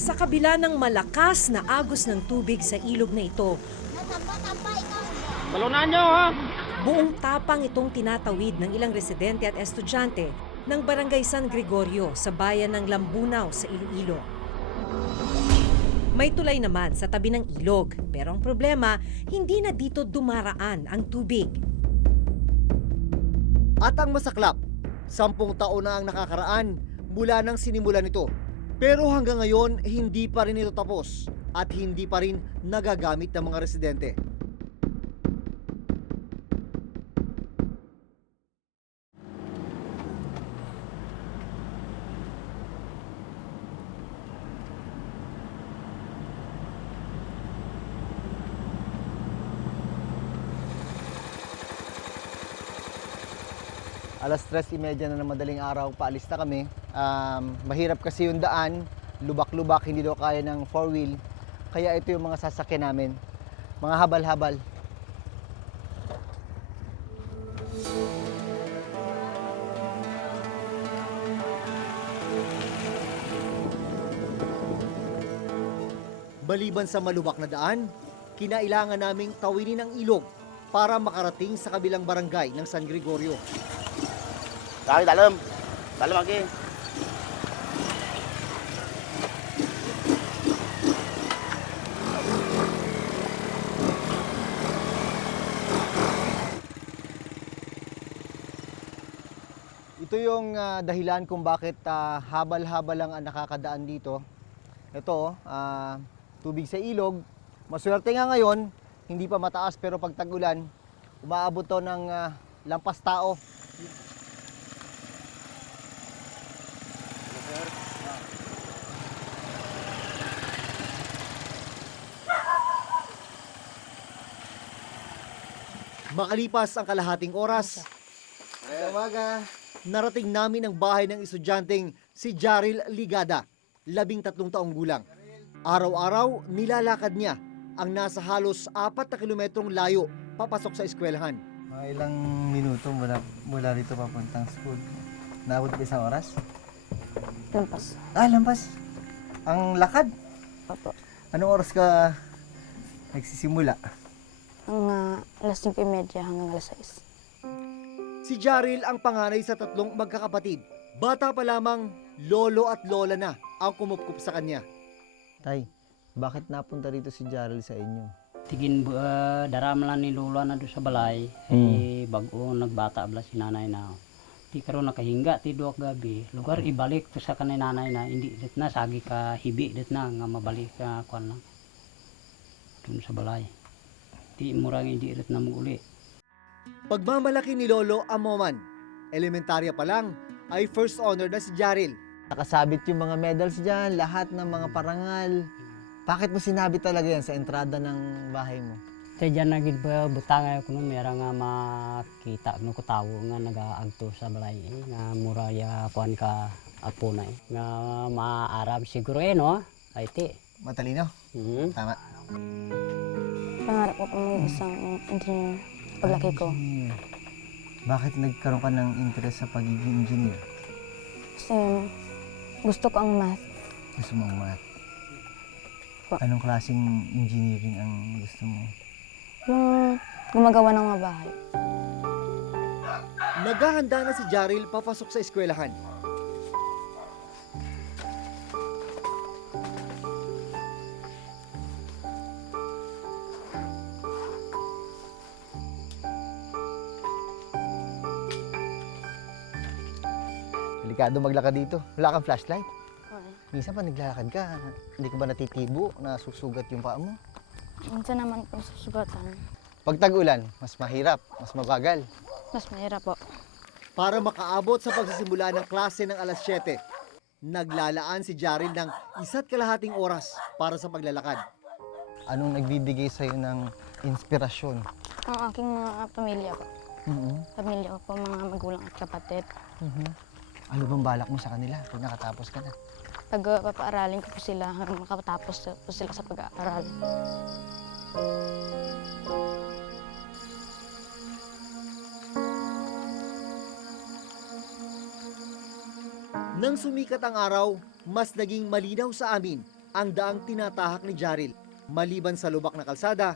Sa kabila ng malakas na agos ng tubig sa ilog na ito, Balunan nyo, ha? buong tapang itong tinatawid ng ilang residente at estudyante ng Barangay San Gregorio sa bayan ng Lambunaw sa Iloilo. May tulay naman sa tabi ng ilog, pero ang problema, hindi na dito dumaraan ang tubig. At ang masaklap, 10 taon na ang nakakaraan mula nang sinimulan ito. Pero hanggang ngayon, hindi pa rin ito tapos at hindi pa rin nagagamit ng mga residente. Alas 3:30 na ng madaling araw, paalis na kami. Mahirap kasi yung daan, lubak-lubak, hindi daw kaya ng 4-wheel. Kaya ito yung mga sasakyan namin, mga habal-habal. Maliban sa malubak na daan, kinailangan naming tawinin ang ilog para makarating sa kabilang barangay ng San Gregorio. Dali, dalam. Dalam lagi. Ito yung dahilan kung bakit habal-habal lang ang nakakadaan dito. Ito, tubig sa ilog. Maswerte nga ngayon, hindi pa mataas pero pag tag-ulan, umaabot to ng lampas tao. Makalipas ang kalahating oras, narating namin ang bahay ng estudyanteng si Jaril Ligada, 13 taong gulang. Araw-araw, nilalakad niya ang nasa halos 4 na kilometrong layo papasok sa eskwelahan. Mga ilang minuto mula rito papuntang school. Naabot ba isang oras? Lampas. Lampas. Ang lakad? Opo. Anong oras ka nagsisimula? Hanggang alas 5:30 hanggang alas 6. Si Jaril ang panganay sa 3 magkakapatid. Bata pa lamang, lolo at lola na ang kumupkup sa kanya. Tay, bakit napunta rito si Jaril sa inyo? Tigin daram lang ni lula na doon sa balay. Eh, bago nagbata bala si nanay na. Di karon nakahinga ti duwak gabi. Lugar ibalik to sa kanay nanay na hindi dit na sagi ka hibi dit na nga mabalik ka kwan lang. Doon sa balay. Di murang hindi rit na muli. Pagmamalaki ni Lolo Amoman, elementarya pa lang, ay first honor na si Jaril. Nakasabit yung mga medals dyan, lahat ng mga parangal. Bakit mo sinabi talaga yan sa entrada ng bahay mo? Te dyan na gid ba butang ko no mera nga makita no ko tawo nga nagaagto sa balay nga muraya kwan ka apo na nga maarab siguro no ay ti. Matalino? Tama. Pangarap ko pang isang engineer paglaki ko. Engineer. Bakit nagkaroon ka ng interest sa pagiging engineer? Kasi gusto ko ang math. Gusto mo ang math? Pa. Anong klaseng engineering ang gusto mo? Yung gumagawa ng mga bahay. Naghahanda na si Jaril papasok sa eskwelahan. Delikado maglakad dito. Wala kang flashlight. Okay. Minsan pa naglalakad ka, hindi ka ba natitibo na susugat yung paa mo? Minsan naman po susugatan. Pag tag-ulan, mas mahirap, mas mabagal. Mas mahirap po. Para makaabot sa pagsisimula ng klase ng alas 7, naglalaan si Jaril ng 1.5 oras para sa paglalakad. Anong nagbibigay sa'yo ng inspirasyon? Ang aking mga pamilya po. Pamilya ko po, mga magulang at kapatid. Ano bang balak mo sa kanila pag nakatapos ka na? Pag papaaralin ko po sila hanggang makatapos po sila sa pag-aaral. Nang sumikat ang araw, mas naging malinaw sa amin ang daang tinatahak ni Jaril. Maliban sa lubak na kalsada,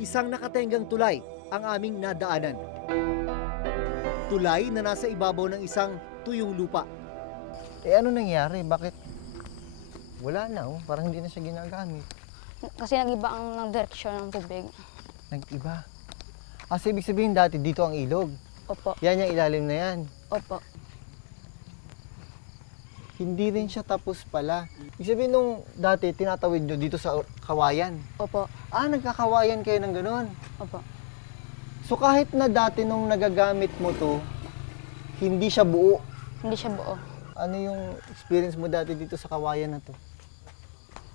isang nakatenggang tulay ang aming nadaanan. Tulay na nasa ibabaw ng isang tuyong lupa. Eh ano nangyari? Bakit? Wala na, oh. Parang hindi na siya ginagamit. Kasi nag-iba ang direksyon ng tubig. Nag-iba. So ibig sabihin dati dito ang ilog. Opo. Yan yung ilalim na yan. Opo. Hindi rin siya tapos pala. Ibig sabihin nung dati tinatawid nyo dito sa kawayan. Opo. Nagkakawayan kayo ng ganun. Opo. So kahit na dati nung nagagamit mo to, hindi siya buo. Hindi siya buo. Ano yung experience mo dati dito sa kawayan na to?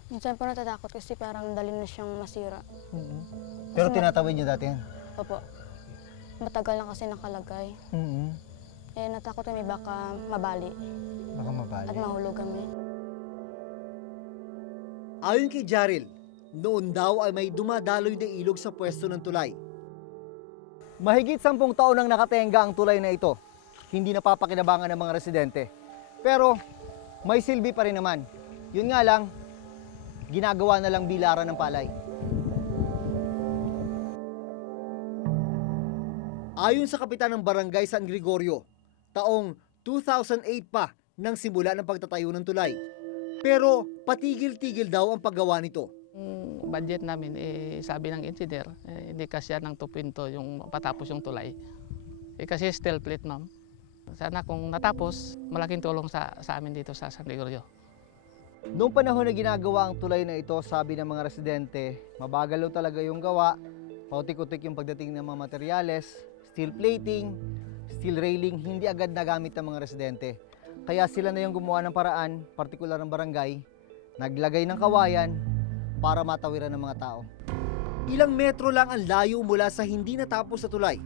Minsan po natatakot kasi parang dali na siyang masira. Pero tinatawid nyo dati yan? Opo. Matagal na kasi nakalagay. Eh natakot kami baka mabali Baka mabali. at mahulog kami. Ayon kay Jaril, noon daw ay may dumadaloy na ilog sa pwesto ng tulay. Mahigit 10 taon nang nakatenga ang tulay na ito. Hindi napapakinabangan ng mga residente. Pero may silbi pa rin naman. Yun nga lang, ginagawa na lang bilaran ng palay. Ayon sa kapitan ng barangay San Gregorio, taong 2008 pa nang simula ng pagtatayo ng tulay. Pero patigil-tigil daw ang paggawa nito. Yung budget namin, sabi ng engineer, hindi kasya ng 2.2 yung patapos yung tulay. Kasi steel plate, ma'am. Sana kung natapos, malaking tulong sa amin dito sa San Gregorio. Noong panahon na ginagawa ang tulay na ito, sabi ng mga residente, mabagal daw talaga yung gawa, pautik-utik yung pagdating ng mga materyales, steel plating, steel railing, hindi agad nagamit ng mga residente. Kaya sila na yung gumawa ng paraan, partikular ng barangay, naglagay ng kawayan para matawiran ng mga tao. Ilang metro lang ang layo mula sa hindi natapos na tulay.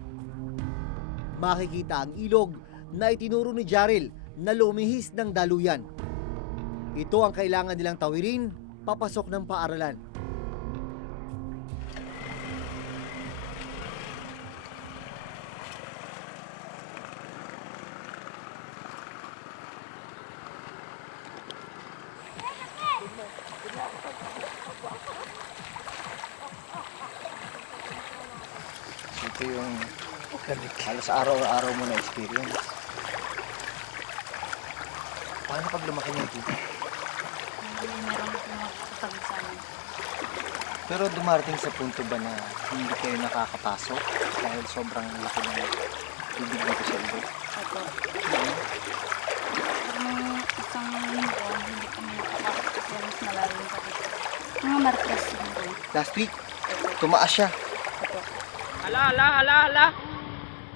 Makikita ang ilog na itinuro ni Jaril na lumihis ng daluyan. Ito ang kailangan nilang tawirin papasok ng paaralan. Ito yung halos araw-araw mo na experience. Paano pag lumaki niya dito? Pero dumarating sa punto ba na hindi kayo nakakapasok dahil sobrang laki ng tubig dito sa ilog? Opo. Isang linggo, hindi kami nakapasok kasi mas malalim pa dito. Mga Martes lang po. Last week, tumaas siya. Opo.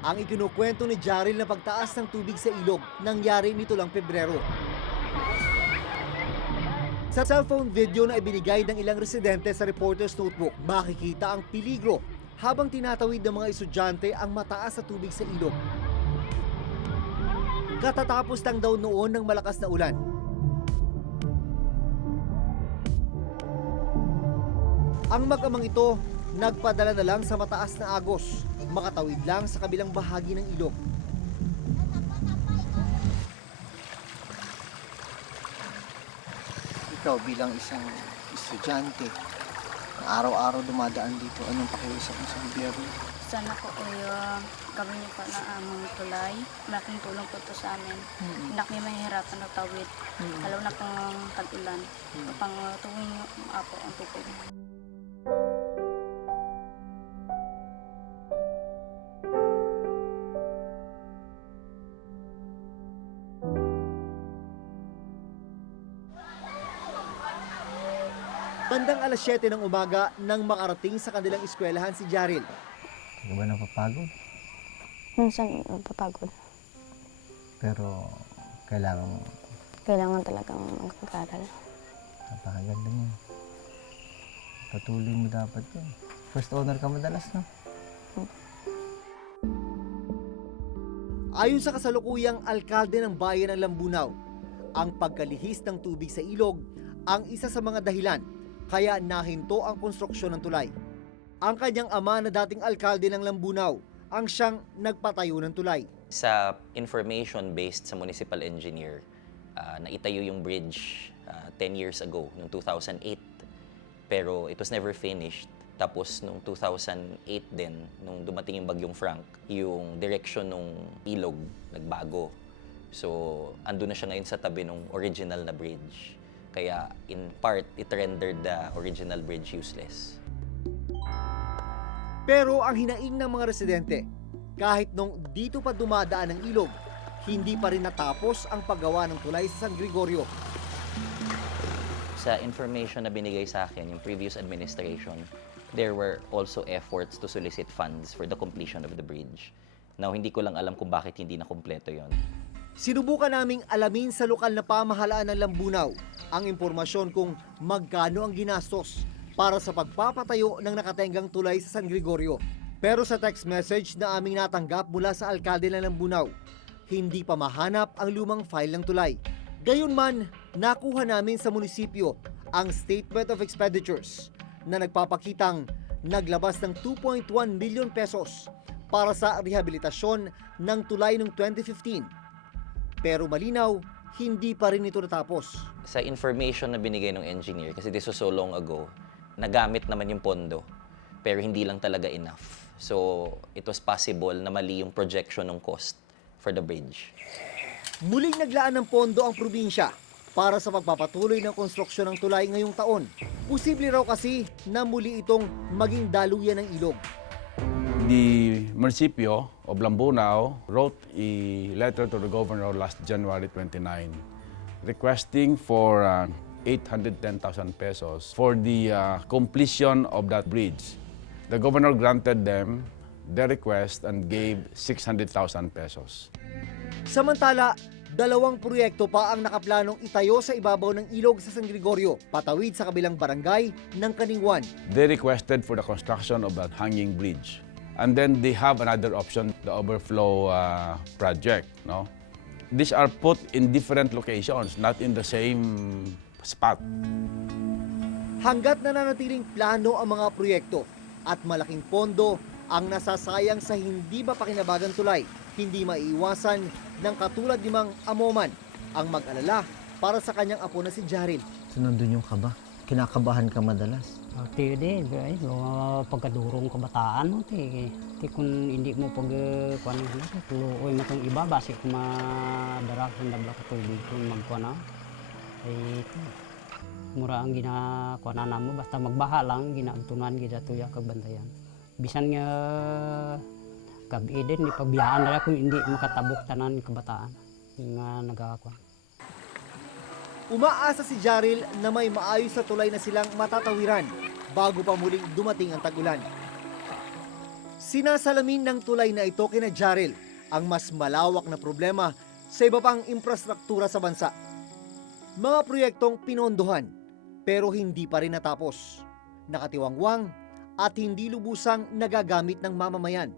Ang ikinukwento ni Jaril na pagtaas ng tubig sa ilog nangyari nito lang Pebrero. Sa cellphone video na ibinigay ng ilang residente sa reporter's notebook, makikita ang peligro habang tinatawid ng mga estudyante ang mataas na tubig sa ilog. Katatapos lang daw noon ng malakas na ulan. Ang mag-amang ito, nagpadala na lang sa mataas na agos, makatawid lang sa kabilang bahagi ng ilog. Ikaw bilang isang estudyante na araw-araw dumadaan dito, anong pakiusap mo sa gobyerno? Sana po gawin niyo pa na among tulay. Malaking tulong po ito sa amin. Hindi na kami mahihirapan na tawid. Lalo na pang tag-ulan. Pang tuwing apo ang tubig. Bandang alas 7 ng umaga nang makarating sa kanilang eskwelahan si Jaril. Hindi ba napapagod? Minsan napapagod. Pero kailangan Kailangan talagang mag-aral. napakaganda niya. Patuloy mo dapat yun. First honor ka madalas, no? Ayon sa kasalukuyang alkalde ng bayan ng Lambunaw, ang pagkalihis ng tubig sa ilog ang isa sa mga dahilan kaya nahinto ang konstruksyon ng tulay. Ang kanyang ama na dating alkalde ng Lambunaw ang siyang nagpatayo ng tulay. Sa information based sa municipal engineer, naitayo yung bridge 10 years ago, noong 2008. Pero it was never finished. Tapos noong 2008 din, nung dumating yung Bagyong Frank, yung direction ng ilog nagbago. So, andun na siya ngayon sa tabi ng original na bridge. Kaya in part, it rendered the original bridge useless. Pero ang hinaing ng mga residente, kahit nung dito pa dumadaan ang ilog, hindi pa rin natapos ang paggawa ng tulay sa San Gregorio. Sa information na binigay sa akin, yung previous administration, there were also efforts to solicit funds for the completion of the bridge. Now, hindi ko lang alam kung bakit hindi na kumpleto yon. Sinubukan naming alamin sa lokal na pamahalaan ng Lambunaw ang impormasyon kung magkano ang ginastos para sa pagpapatayo ng nakatenggang tulay sa San Gregorio. Pero sa text message na aming natanggap mula sa alkalde ng Lambunaw, hindi pa mahanap ang lumang file ng tulay. Gayunman, nakuha namin sa munisipyo ang Statement of Expenditures na nagpapakitang naglabas ng 2.1 million pesos para sa rehabilitasyon ng tulay noong 2015. Pero malinaw, hindi pa rin ito natapos. Sa information na binigay ng engineer, kasi this was so long ago, nagamit naman yung pondo, pero hindi lang talaga enough. So, it was possible na mali yung projection ng cost for the bridge. Muling naglaan ng pondo ang probinsya para sa pagpapatuloy ng konstruksyon ng tulay ngayong taon. Posible raw kasi na muli itong maging daluyan ng ilog. The municipio of Lambunaw wrote a letter to the governor last January 29 requesting for 810,000 pesos for the completion of that bridge. The governor granted them their request and gave 600,000 pesos. Samantala, 2 proyekto pa ang nakaplanong itayo sa ibabaw ng ilog sa San Gregorio, patawid sa kabilang barangay ng Kaningwan. They requested for the construction of that hanging bridge. And then they have another option, the overflow project. No? These are put in different locations, not in the same spot. Hanggat nananatiling plano ang mga proyekto at malaking pondo ang nasasayang sa hindi mapakinabagang tulay, hindi maiiwasan ng katulad ni Mang Amoman ang mag-alala para sa kanyang apo na si Jaril. So nandun yung kaba. Kinakabahan ka madalas. Ti di, pagkadurong kabataan mo, ti kung hindi mo kuan tuloy mo itong iba, basi kung madarasan dabla ka tubig kung magkuan na. Mura ang ginakuan na mo, basta magbaha lang, ginaagtunan, ginatuya kagbantayan. Bisan nga gabi din, ipabiyaan na kung hindi makatabok tanan kabataan nga nagakuan. Umaasa si Jaril na may maayos sa tulay na silang matatawiran bago pa muling dumating ang tag-ulan. Sinasalamin ng tulay na ito kina Jaril ang mas malawak na problema sa iba pang infrastruktura sa bansa. Mga proyektong pinondohan pero hindi pa rin natapos, nakatiwangwang at hindi lubusang nagagamit ng mamamayan.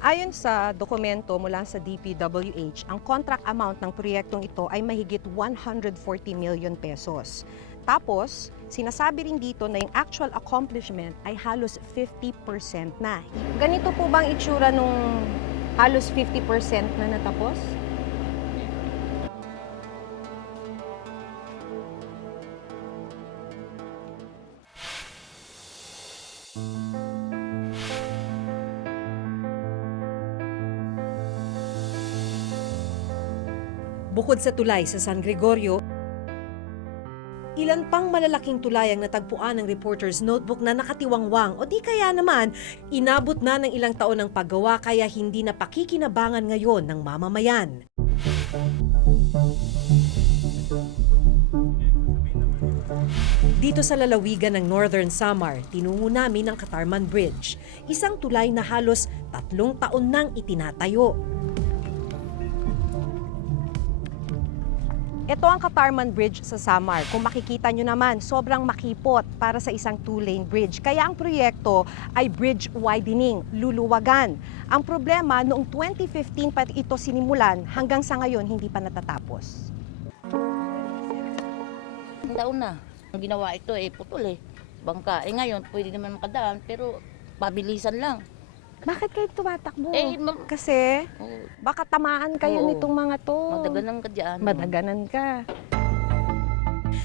Ayon sa dokumento mula sa DPWH, ang contract amount ng proyektong ito ay mahigit 140 million pesos. Tapos, sinasabi rin dito na yung actual accomplishment ay halos 50% na. Ganito po bang itsura nung halos 50% na natapos? Bukod sa tulay sa San Gregorio, ilan pang malalaking tulay ang natagpuan ng reporter's notebook na nakatiwangwang o di kaya naman inabot na ng ilang taon ng paggawa kaya hindi na pakikinabangan ngayon ng mamamayan. Dito sa lalawigan ng Northern Samar, tinungo namin ang Katarman Bridge, isang tulay na halos 3 taon nang itinatayo. Ito ang Katarman Bridge sa Samar. Kung makikita nyo naman, sobrang makipot para sa isang 2-lane bridge. Kaya ang proyekto ay bridge widening, luluwagan. Ang problema, noong 2015 pa ito sinimulan, hanggang sa ngayon hindi pa natatapos. Taon na. Ang ginawa ito putol bangka. Ngayon, pwede naman makadaan, pero pabilisan lang. Bakit kayo tumatakbo? Ma'am, Kasi oo, baka tamaan kayo Oo. nitong mga to. madaganan ka dyan. Madaganan ka.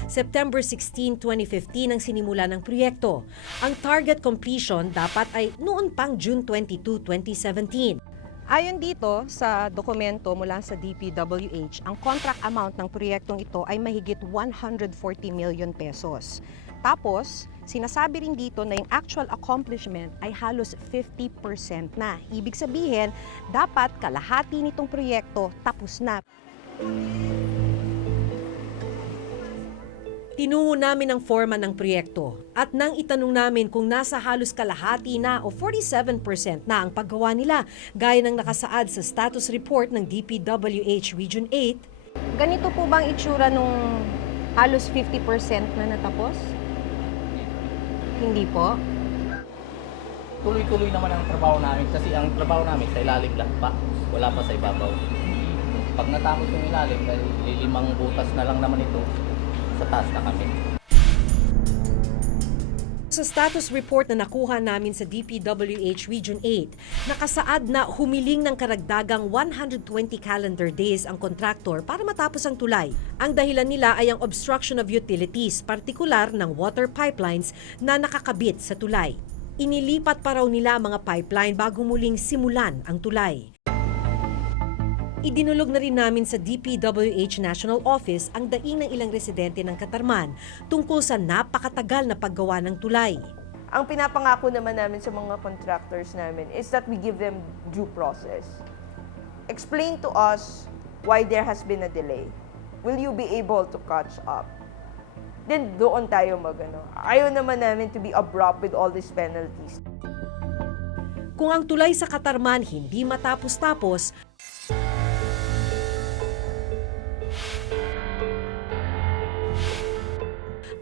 September 16, 2015 ang sinimula ng proyekto. Ang target completion dapat ay noon pang June 22, 2017. Ayon dito sa dokumento mula sa DPWH, ang contract amount ng proyektong ito ay mahigit 140 million pesos. Tapos, sinasabi rin dito na yung actual accomplishment ay halos 50% na. Ibig sabihin, dapat kalahati nitong proyekto tapos na. Tinungo namin ang forma ng proyekto at nang itanong namin kung nasa halos kalahati na o 47% na ang paggawa nila, gaya ng nakasaad sa status report ng DPWH Region 8, Ganito po bang itsura nung halos 50% na natapos? Hindi po. Tuloy-tuloy naman ang trabaho namin kasi ang trabaho namin sa ilalim lang pa, wala pa sa ibabaw. Pag natapos yung ilalim, dahil 5 butas na lang naman ito, sa taas na kami. sa status report na nakuha namin sa DPWH Region 8, nakasaad na humiling ng karagdagang 120 calendar days ang kontraktor para matapos ang tulay. Ang dahilan nila ay ang obstruction of utilities, partikular ng water pipelines na nakakabit sa tulay. Inilipat pa raw nila mga pipeline bago muling simulan ang tulay. Idinulog na rin namin sa DPWH National Office ang daing ng ilang residente ng Katarman tungkol sa napakatagal na paggawa ng tulay. Ang pinapangako naman namin sa mga contractors namin is that we give them due process. Explain to us why there has been a delay. Will you be able to catch up? Then doon tayo magano. Ayaw naman namin to be abrupt with all these penalties. Kung ang tulay sa Katarman hindi matapos-tapos,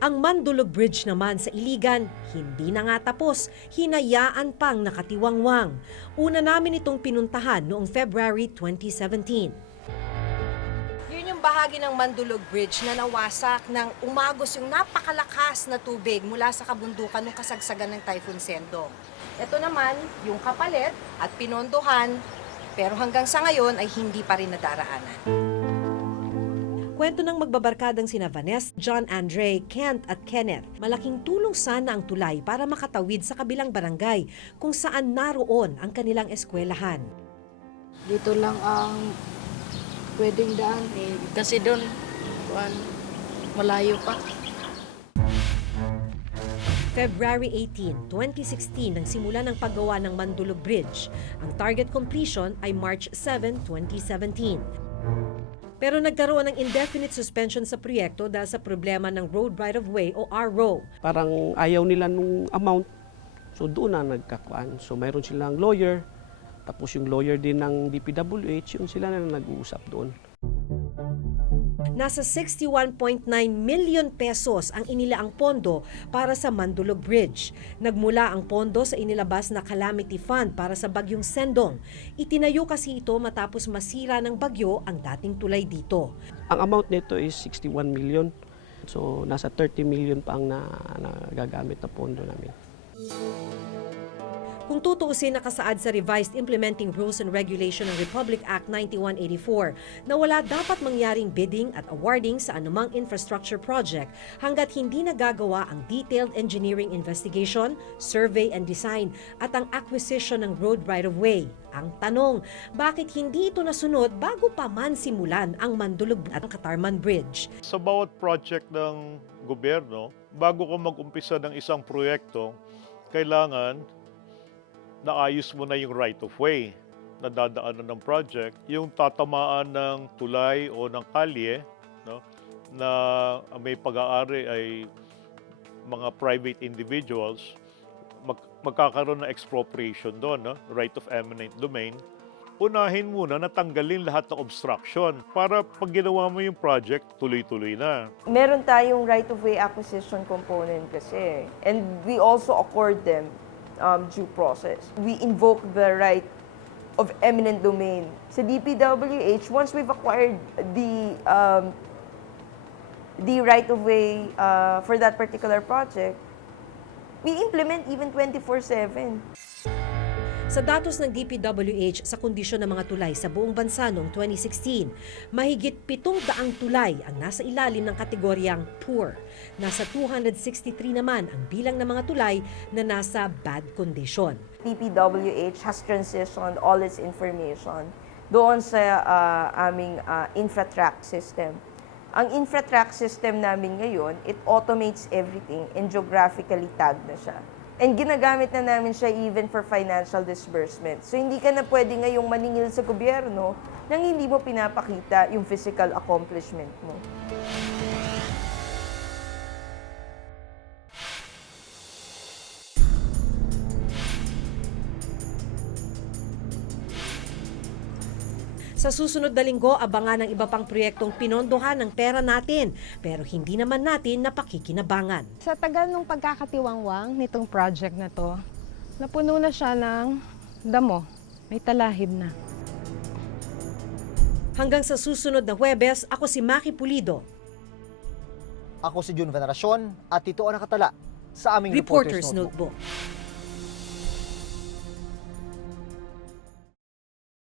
ang Mandulog Bridge naman sa Iligan, hindi na nga tapos, hinayaan pang nakatiwangwang. Una namin itong pinuntahan noong February 2017. Yun yung bahagi ng Mandulog Bridge na nawasak ng umagos yung napakalakas na tubig mula sa kabundukan ng kasagsagan ng Typhoon Sendong. Ito naman, yung kapalit at pinondohan, pero hanggang sa ngayon ay hindi pa rin nadaraanan. Kwento ng magbabarkadang sina Vanessa, John Andre, Kent at Kenneth. Malaking tulong sana ang tulay para makatawid sa kabilang barangay kung saan naroon ang kanilang eskwelahan. Dito lang ang pwedeng daan. Kasi doon, malayo pa. February 18, 2016 nang simula ng paggawa ng Mandulog Bridge. Ang target completion ay March 7, 2017. Pero nagkaroon ng indefinite suspension sa proyekto dahil sa problema ng Road Right-of-Way o RRO. Parang ayaw nila nung amount, so doon na nagkakuan. So mayroon silang lawyer, tapos yung lawyer din ng DPWH, yung sila na nag-uusap doon. Nasa 61.9 million pesos ang inilaang pondo para sa Mandulog Bridge. Nagmula ang pondo sa inilabas na calamity fund para sa bagyong Sendong. Itinayo kasi ito matapos masira ng bagyo ang dating tulay dito. Ang amount nito is 61 million. So nasa 30 million pa ang nagagamit na pondo namin. Kung tutuusin, nakasaad sa Revised Implementing Rules and Regulation ng Republic Act 9184 na wala dapat mangyaring bidding at awarding sa anumang infrastructure project hanggat hindi nagagawa ang detailed engineering investigation, survey and design at ang acquisition ng road right-of-way. Ang tanong, bakit hindi ito nasunod bago pa man simulan ang Mandulog at Katarman Bridge? Sa bawat project ng gobyerno, bago ka mag-umpisa ng isang proyekto, kailangan naayos mo na yung right-of-way na dadaanan ng project, yung tatamaan ng tulay o ng kalye, no, na may pag-aari ay mga private individuals, magkakaroon ng expropriation doon, no, right of eminent domain. Unahin muna na tanggalin lahat ng obstruction para pag ginawa mo yung project, tuloy-tuloy na. Meron tayong right-of-way acquisition component kasi, and we also accord them due process. We invoke the right of eminent domain. Sa DPWH, once we've acquired the right of way for that particular project, We implement even 24/7. Sa datos ng DPWH sa kondisyon ng mga tulay sa buong bansa noong 2016, mahigit 700 tulay ang nasa ilalim ng kategoryang poor. Nasa 263 naman ang bilang ng mga tulay na nasa bad condition. DPWH has transitioned all its information doon sa aming InfraTrack system. Ang InfraTrack system namin ngayon, it automates everything and geographically tagged na siya. And ginagamit na namin siya even for financial disbursement. So hindi ka na pwede ngayong maningil sa gobyerno nang hindi mo pinapakita yung physical accomplishment mo. Sa susunod na linggo, abangan ang iba pang proyektong pinondohan ng pera natin, pero hindi naman natin napakikinabangan. Sa tagal ng pagkakatiwangwang nitong project na to, napuno na siya ng damo. May talahib na. Hanggang sa susunod na Huwebes, ako si Maki Pulido. Ako si Jun Veneracion at ito ang nakatala sa aming Reporter's Notebook. Notebook.